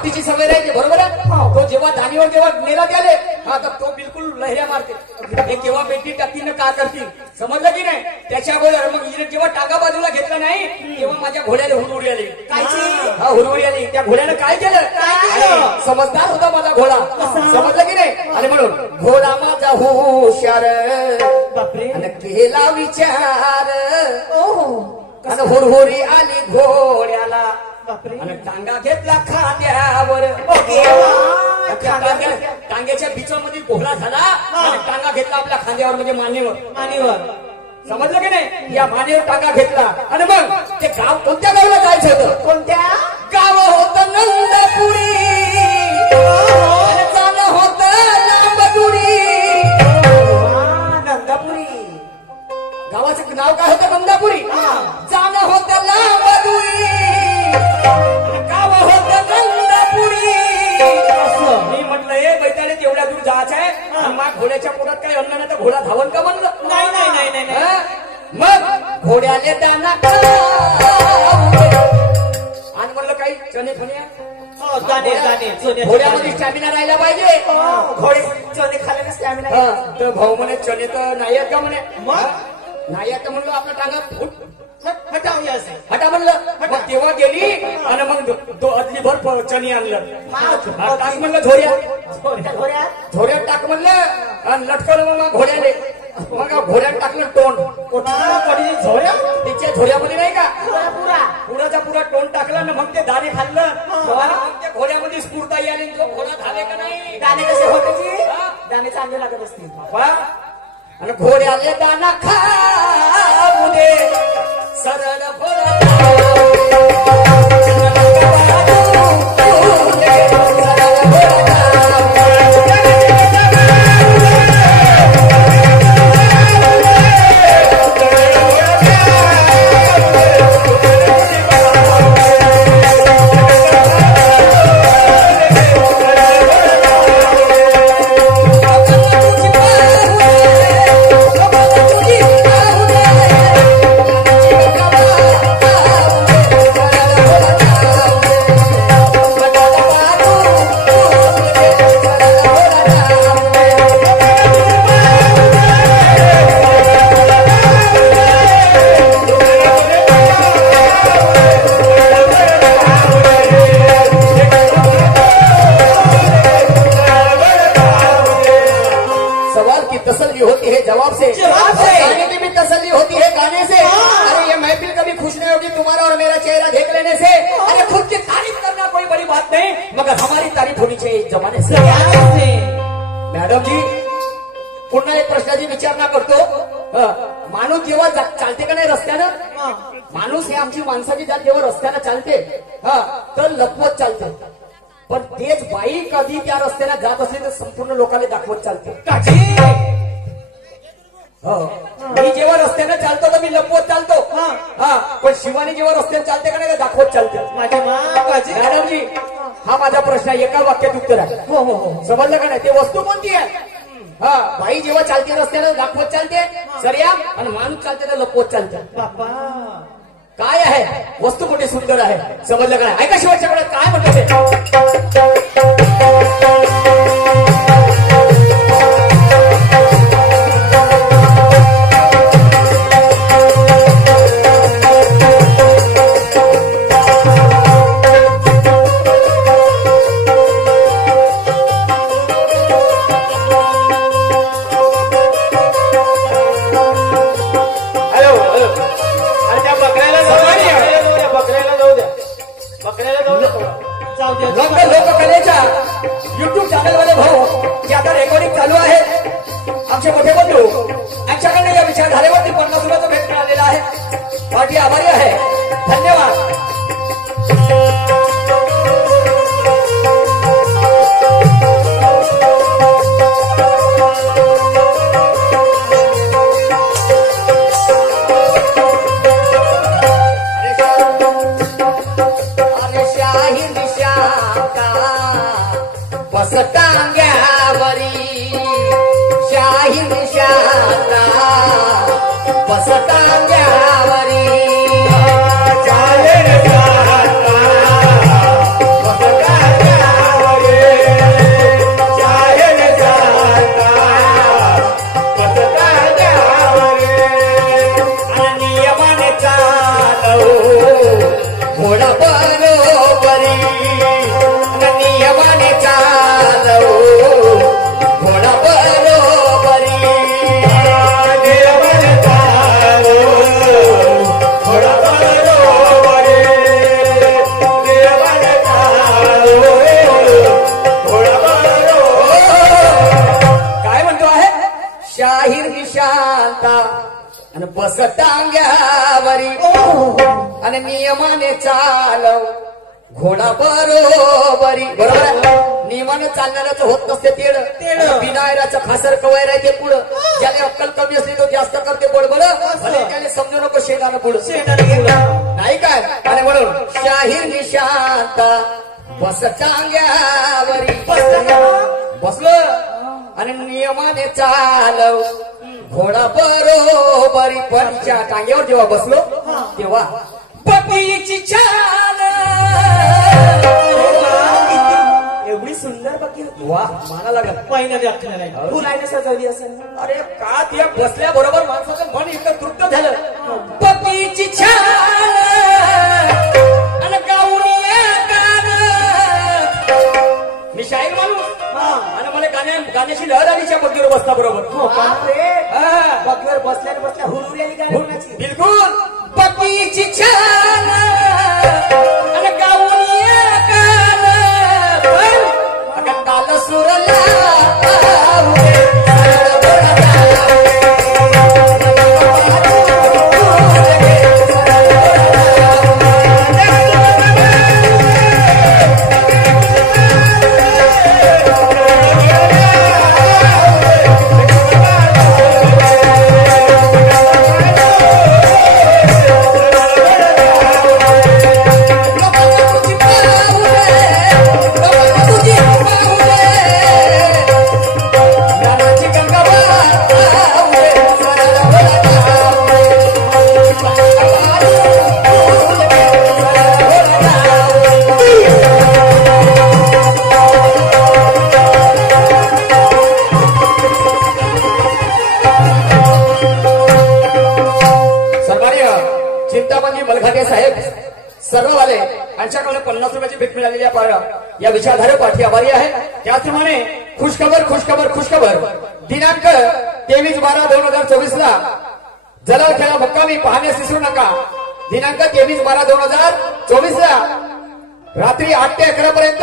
भक्तीची सवय राहते बरोबर आहे. तो जेव्हा दानीवर जेव्हा नेला त्याले तर तो बिलकुल लहऱ्या मारते. हे केव्हा पेटी टाकीनं का करतील समजलं की नाही. त्याच्या अगोदर मग हिने जेव्हा टाका बाजूला घेतला नाही तेव्हा माझ्या घोड्याला हुरहुरी आली. काय हुरहुरी आली. त्या घोड्यानं काय केलं. समजदार होता माझा घोडा समजलं की नाही. आणि म्हणून घोडा माझा हुशार आणि केला विचार आणि हुरहुरी आली घोड्याला आणि टांगा घेतला खांद्यावर. टांग्याच्या बिचामध्ये घोडा झाला आणि टांगा घेतला आपल्या खांद्यावर म्हणजे मानेवर. समजलं की नाही. या मानेवर टांगा घेतला आणि मग ते गाव कोणत्या गावाला जायचं होतं. कोणत्या गाव होतं नंदपुरी. जाणं होतं लांबदुरी. नंदापुरी गावाचं नाव काय होतं नंदापुरी. जाणं होतं लांबदुरी. गाव होतं नंदापुरी. मी म्हटलं हे बैताडे तेवढ्या दूर जायचं आहे आणि मग घोड्याच्या पोटात काही अन्न नाही तर घोडा धावन का म्हणलं. नाही. मग घोड्याले दाना आणि म्हणलं काही चणे फणे घोड्यामध्ये स्टॅमिना राहिला पाहिजे. घोडे चणे खाल्ल्याने स्टॅमिना. तर भाऊ म्हणे चणे तर नाही आहेत का म्हणे. नाही आता म्हणलं आपला टांगा हटा म्हणलं. मग तेव्हा गेली आणि मग तो अदली भर चणी आणलं. टाक म्हणलं झोऱ्यात टाक म्हणलं आणि लटकवलं मग घोड्याले. मग घोड्यात टाकलं तोंड. तिच्या झोऱ्यामध्ये नाही का पुराचा पुरा तोंड टाकला ना मग ते दाणे खाल्लं. मग ते घोड्यामध्ये स्फूर्ताई आली. तो घोडा झाले का नाही. दाणे कसे होते. दाणे चांगले लागत असतील आणि घोड्याले दाना खाऊ दे सरळ मॅडम जी पुन्हा एक प्रश्नाची विचारणा करतो. माणूस जेव्हा चालते का नाही रस्त्यानं. माणूस हे आमची माणसाची जात जेव्हा रस्त्यानं चालते तर लपवत चालते. पण तेच बाई कधी त्या रस्त्यानं जात असली तर संपूर्ण लोकांना दाखवत चालते. मी जेव्हा रस्त्यानं चालतो तर मी लपवत चालतो. पण शिवानी जेव्हा रस्त्यानं चालते का नाही दाखवत चालते. मॅडम जी हा माझा प्रश्न एका वाक्यात उत्तर आहे. समजलं का नाही. ते वस्तू कोणती आहे. बाई जेव्हा चालते रस्त्यानं दाखवत चालते सर्या आणि माणूस चालते तर लपवत चालते. काय आहे वस्तू कोणती सुंदर आहे. समजलं का नाही. ऐका शेवटच्या वेळेत काय म्हणतो लोककलेच्या युट्यूब चॅनलवाले भाऊ जे आता रेकॉर्डिंग चालू आहे. आमचे मोठे बंधू यांच्याकडे या विचारधारेवरती 50 रुपयाचा भेट मिळालेला आहे. पार्टी आभारी आहे. धन्यवाद. टांग्यावरी शाहीन शाला बस टांग्यावरी शाहीन शाला बस टांग्यावरी. निशांता आणि बस टांग्यावरी आणि नियमाने चालव घोडा बरोबरी. बरोबर आहे. नियमानं चालणाऱ्याचं होत नसते तेड. बिनायराचं खासर कवायर आहे ते पुढं. ज्याला अक्कल कमी असली तो जास्त करते बडबड. भले त्याने समजू नको शेणानं पुढं नाही काय. आणि म्हणून शाहीर निशांता बस टांग्यावरी बसलं आणि नियमाने चालव घोडा बरोबरी. पण त्या टांग्यावर जेव्हा बसलो तेव्हा पतीची चाल एवढी सुंदर बघी होती. वा माना लागत पहिल्या व्याख्यान आहे फुलाने सजवली असेल. अरे का त्या बसल्या बरोबर माणसाचं मन इतकं तृप्त झालं. पतीची छान आणि गाऊनी मी शाहीर माणूस आणि मला गाण्याची लहर आलीच्या बघीवर बसता बरोबर. बघीवर बसल्या बसल्या हुरुरी आली गाण्याची. बिलकुल. पतीची छान आणि गाऊनी काल सुरला सर्ववाले यांच्याकडे 50 रुपयाची भेट मिळालेली आहे. या विचारधारे पाठी आभारी आहे. त्याचप्रमाणे खुशखबर दिनांक 23/12/2024 ला जलाल खेळा मुक्कामी पाहण्यास विसरू नका. दिनांक 23/12/2024 ला रात्री 8 ते 11 पर्यंत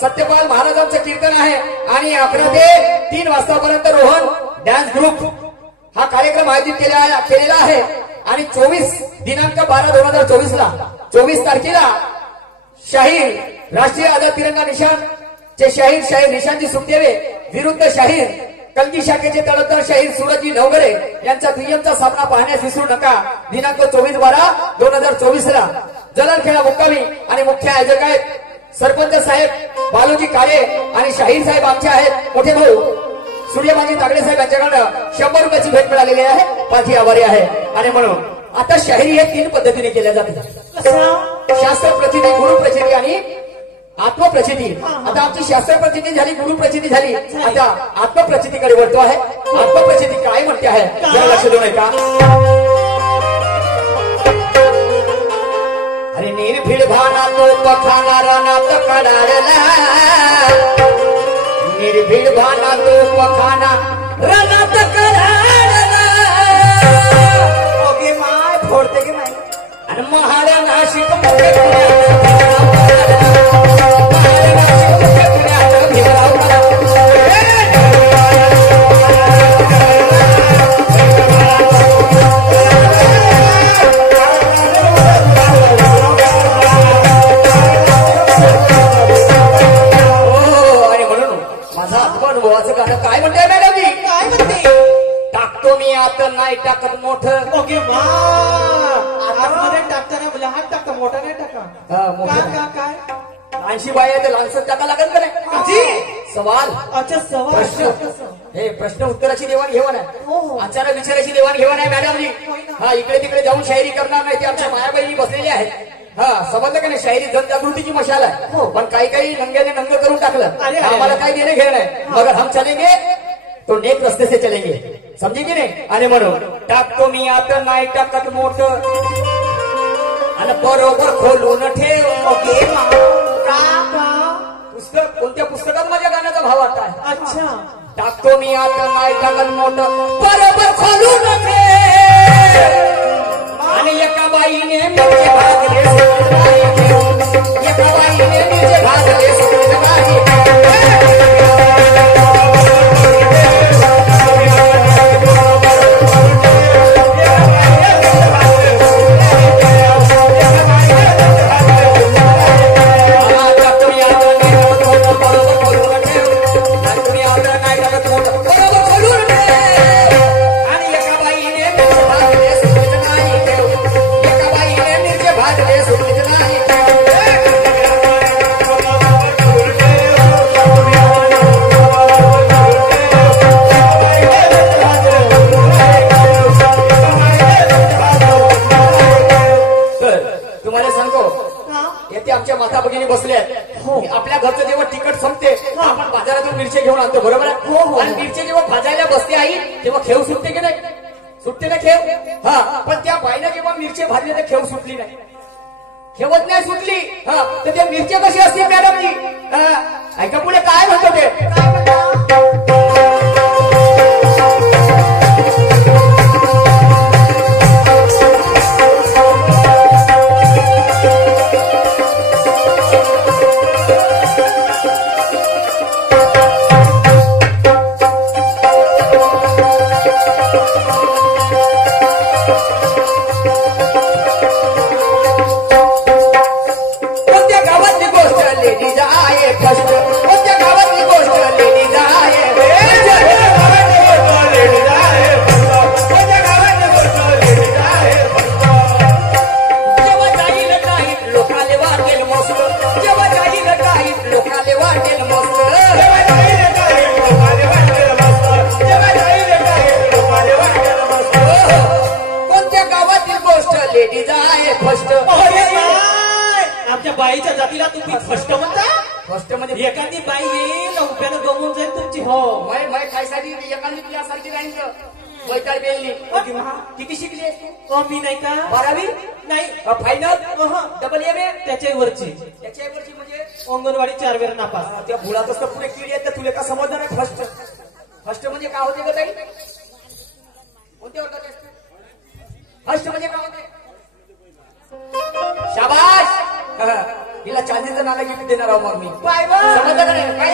सत्यपाल महाराजांचं कीर्तन आहे आणि 11 ते 3 वाजतापर्यंत रोहन डान्स ग्रुप हा कार्यक्रम आयोजित केलेला आहे. आणि 24 दिनांक 12/2024 ला 24 तारखेला शाहीर राष्ट्रीय आझाद तिरंगा निशान चे शाहीर निशांजी सुखदेवे विरुद्ध शाहीर कलगी शाखेचे तळपदार शाहीर सूरजजी नवगरे यांचा दुय्यमचा सामना पाहण्यास विसरू नका. दिनांक 24/12/2024 ला जलाल खेळा मुक्कामी. आणि मुख्य आयोजक आहेत सरपंच साहेब बालूजी काळे आणि शाहीर साहेब आमचे आहेत मोठे भाऊ सूर्यमाजी तागडे साहेब यांच्याकडनं 100 रुपयाची भेट मिळालेली आहे. पाठी आभारी आहे. आणि म्हणून आता शाहिरी हे 3 पद्धतीने केल्या जाते. शास्त्र प्रचिती, गुरु प्रचिती आणि आत्मप्रचिती. आता आमची शास्त्र प्रचिती झाली, गुरु प्रचिती झाली. आता आत्मप्रचितीकडे वळतो आहे. आत्मप्रचिती काय म्हणते आहे जरा लक्ष देऊ नये का. अरे निर्भीड भाना तो पखाना रानात कडारला. निर्भीड भाना तो पखाना रानात कडारला. ओके माय फोडते की नाही. आणि महाड नाशिक अनुभवाचं गाणं काय म्हणते मॅडम जी. काय म्हणते. टाकतो मी आता नाही टाकत मोठं. ओके वा. आतमध्ये टाकताना लहान टाकता मोठा नाही टाका. काय 80 बाय तर लहानसं टाका लागत का नाही. सवाल अच्छा सवाल. प्रश्न हे प्रश्न उत्तराची देवाणघेवाण आहे. आचार्य विचाराची देवाणघेवाण आहे मॅडम जी. हा इकडे तिकडे जाऊन शायरी करणार नाही. ते आमच्या मायाबाई बसलेल्या आहेत. हा समजलं का नाही. शायरी जनजागृतीची मशाल आहे. पण काही नंग्याने नंग करून टाकलं. आम्हाला काही देणे घेणं नाही. मगर हम चलेंगे तो नेक रस्ते से चलेंगे. समजे की नाही. आणि म्हणून टाकतो मी आता नाही टाकत मोठं आणि बरोबर खोलून ठेव. ओके पुस्तक कोणत्या पुस्तकात माझ्या गाण्याचा भाव आता आहे. अच्छा. टाकतो मी आता नाही टाकत मोठं बरोबर खोलून ठेव. आणि एका बाईने म्हणजे भागले एका बाईने म्हणजे भागले आपण बाजारातून मिरची घेऊन आणतो बरोबर आहे आणि मिरची जेव्हा भाजायला बसते आई तेव्हा खेळ सुटते की नाही सुटते ना खेळ हा पण त्या बाईनं जेव्हा मिरची भाजली तर खेळ सुटली नाही खेवत नाही सुटली हा तर त्या मिरच्या कशी असतील मॅडमजी ऐका पुढे काय म्हणतो ते काय म्हणतो आमच्या बाईच्या जातीला तुम्ही फस्ट म्हणता फस्ट म्हणजे एखादी बाई येईल उभ्यानं गमून जाईल तुमची हो मै खायसाठी एखादी तुझ्यासारखी राहील वैताळ बेलनी किती शिकली आहेस मी नाही का 12वी नाही फायनल डबल एम ए त्याच्यावरची म्हणजे अंगणवाडी 4 वेळा नापास त्या मुलातच तर पुढे किडी आहेत तुला का समजणार आहे फर्स्ट फर्स्ट म्हणजे काय होते का ताई कोणते होतात फर्स्ट म्हणजे काय होते शाबाश हिला चांदीचं नाला गिफ्ट देणार आहो मग मी समजलं का नाही काय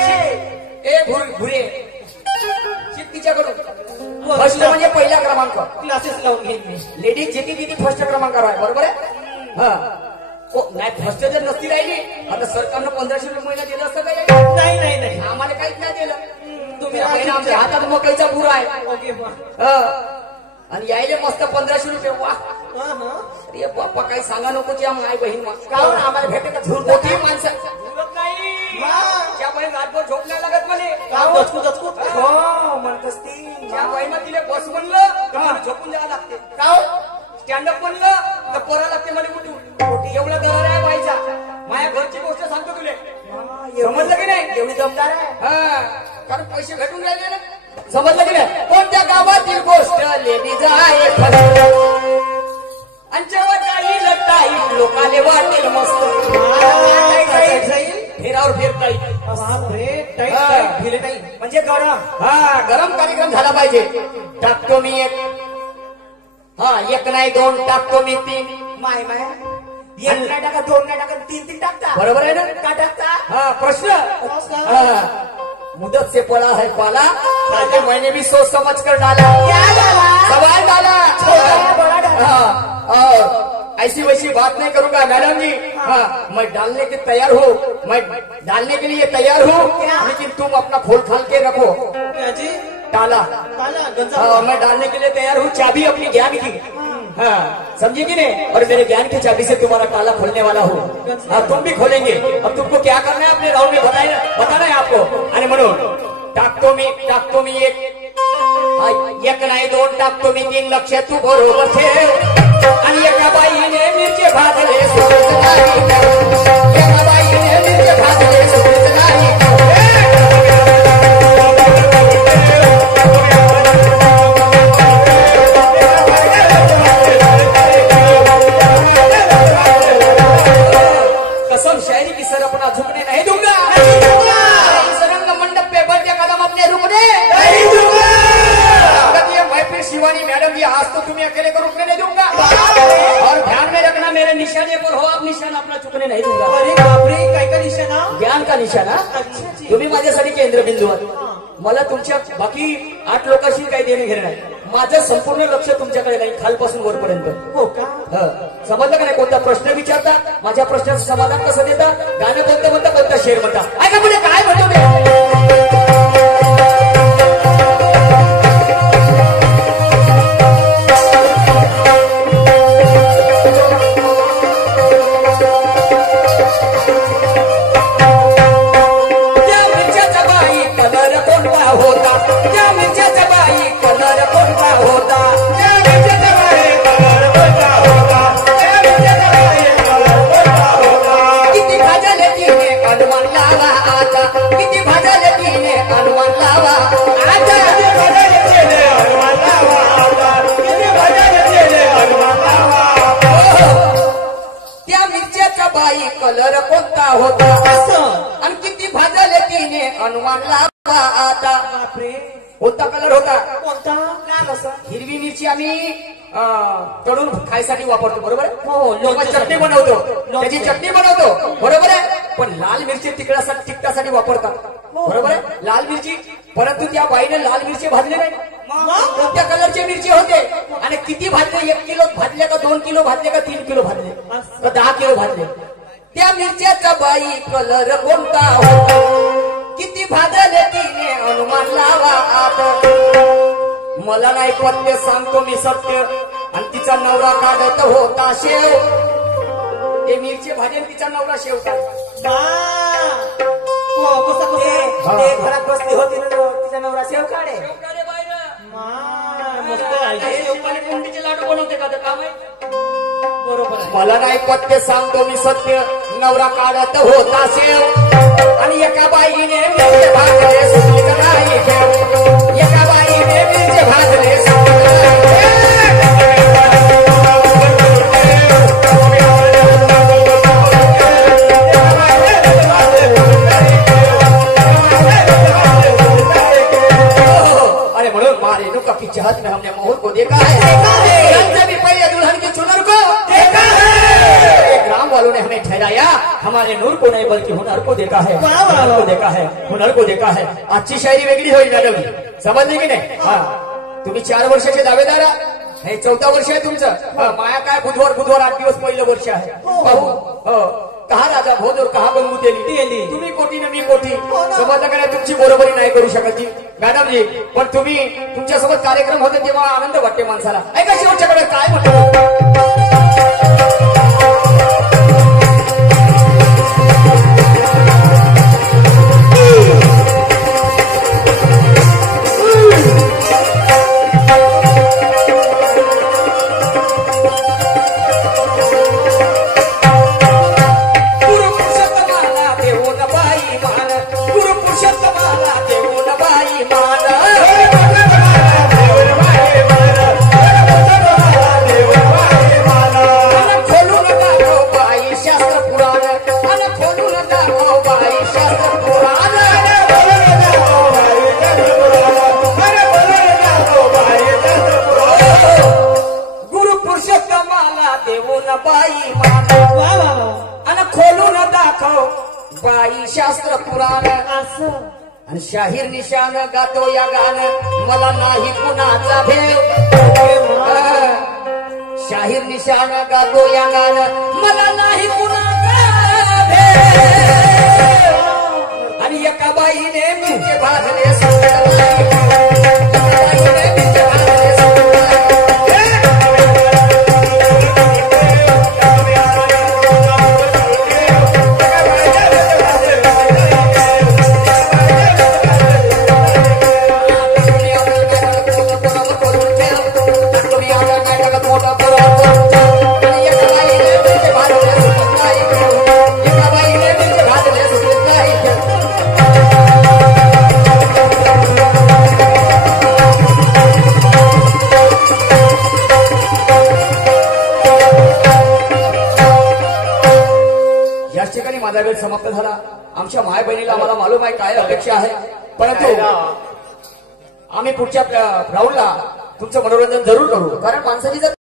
ए भुरे शिक तिच्याकडून फर्स्ट म्हणजे पहिला क्रमांक क्लासेस लावून घेईन मी लेडीज जेथे किती फर्स्ट क्रमांकावर आहे बरोबर आहे हा नाही फर्स्ट जर नसती राहिली आता सरकारनं 1500 रुपये महिना दिलं असतं काय नाही नाही नाही आम्हाला काहीच नाही दिलं तुम्ही आमच्या हातात मकईचा बुरा आहे ओके आणि यायले मस्त 1500 रुपये वा अरे बाप्पा काही सांगा नको त्या माय बहीण काहून आम्हाला भेटे का झूर मोठी माणसं नाही त्या बहीण रातभर झोप नाही लागत मला दचकू हो म्हणतस ती त्या बहीण तिला बस म्हणलं झोपून जावं लागते का स्टँडअप म्हणलं तर पोरा लागते मला कुठून एवढा दरार आहे बाईचा माझ्या घरची गोष्ट सांगतो तुला समजलं की नाही एवढी जमदार आहे हा कारण पैसे भेटून राहिले ना समजलं की नाही कोणत्या गावातील गोष्ट लेडीज आहे आणि जेव्हा जाईल टाईट लोकाले वाटेल मस्त फेरावर फिरता म्हणजे गरम कार्यक्रम झाला पाहिजे टाकतो मी एक एक नाही 2 टाकतो मी 3 माय एक नाही टाका 2 नाही टाका 3 टाकता बरोबर आहे ना का टाकता प्रश्न मुदत से पड़ा है पाला ताकि मैंने भी सोच समझ कर डाला सवाल डाला और ऐसी वैसी बात नहीं करूंगा मैडम जी मैं डालने के तैयार हूँ मैं डालने के लिए तैयार हूँ लेकिन तुम अपना खोल खाल के रखो जी ताला मैं डालने के लिए तैयार हूँ चाबी अपनी ज्ञान की समझे कि नहीं और मेरे ज्ञान की चाबी से तुम्हारा ताला खोलने वाला हूँ तुम भी खोलेंगे अब तुमको क्या करना है अपने राउंड में बताना है आपको आणि म्हणून टाकतो मी एक नाही 2 टाकतो मी 3 लक्ष तू बरोबर ठेव आणि एका बाईने मिरचे भाजले सोडत नाही एका बाईने मिरचे भाजले सोडत नाही कसम शायरी की सर अपना झुकने नहीं दूंगा सरंग मंडप पे बढ़ के कदम अपने रुकने नहीं दूंगा महफिल शिवानी मैडम जी आज तो तुम्हें अकेले को रुकने नहीं दूंगा और ध्यान में रखना मेरे निशाने पर हो आप निशाना अपना चुकने नहीं दूंगा अरे बापरे काय का निशाणा ज्ञान का निशाणा तुम्ही माझ्यासाठी केंद्रबिंदू आहात मला तुमच्या बाकी 8 लोकांशी काही देणे घेणे नाही माझं संपूर्ण लक्ष तुमच्याकडे नाही खालपासून वरपर्यंत हो का समजलं का नाही कोणता प्रश्न विचारता माझ्या प्रश्नाचं समाधान कसं देता गाणं कोणतं म्हणता कोणता शेर म्हणता ऐका म्हणजे काय म्हणतो मी किती बाई कलर कोणता होता असं आणि किती भाजले तिने अनुमान लावा आता बापरे कोणता कलर होता कोणता लाल असं हिरवी मिरची आम्ही तळून खायसाठी वापरतो बरोबर हो, लोणचं चटणी बनवतो त्याची चटणी बनवतो बरोबर आहे पण लाल मिरची तिखटासाठी वापरतात बरोबर आहे लाल मिरची परंतु त्या बाईने लाल मिरची भाजले नाही कोणत्या कलरची मिरची होते आणि किती भाजले 1 किलो भाजले का 2 किलो भाजले का 3 किलो भाजले का 10 किलो भाजले त्या मिरच्याचा बाई कलर कोणता होता किती भाजले तिने अनुमान लावा आता मला नाही पत्ते सांगतो मी सत्य आणि तिचा नवरा काढत होता शेव ते मिरची भाजेल तिचा नवरा शेव काढ ते घरात बसली होती ना तिचा नवरा शेव काढे कुंडीचे लाडू बनवते का काम आहे बरोबर आहे मला नाही पत्ते सांगतो मी सत्य नवरा काढत होता शेव आणि एका बाईने मिरचे भाजले सुटले का नाही ठेव एका बाईने मिरचे भाजले सुटले का अरे म्हणून मारे नुका की चाहत में हमने मोहर को देखा है भी पहले दुल्हन की चुनर को देखा है ग्राम वालों ने हमें ठहराया हमारे नूर को नहीं बल्कि हुनर को देखा है हुनर को देखा है हुनर को देखा है आजची शायरी वेगळी होईल मॅडम समजली की नाही हा तुम्ही 4 वर्षाचे दावेदार हे 4था वर्ष आहे तुमचं माया काय बुधवार 8 दिवस पहिलं वर्ष आहे पाहू कहा राजा भोज और कहा गंगू तेली तुम्ही कोटी ना मी कोटी समजलं का नाही तुमची बरोबरी नाही करू शकत जी मॅडम जी पण तुम्ही तुमच्यासोबत कार्यक्रम होते तेव्हा आनंद वाटते माणसाला ऐका शेवटच्याकडे काय म्हणतो शास्त्र पुराण आणि शाहीर निशान गातो या गाणं मला नाही कुणाचा भेव शाहीर निशान गातो या गाणं मला नाही कुणाचा भेव आणि एका बाईने मिरचे भाजले माझा वेळ समाप्त झाला आमच्या माय बहिणीला आम्हाला मालूम आहे काय अपेक्षा आहे परंतु आम्ही पुढच्या राऊंडला तुमचं मनोरंजन जरूर करू कारण माणसाची जर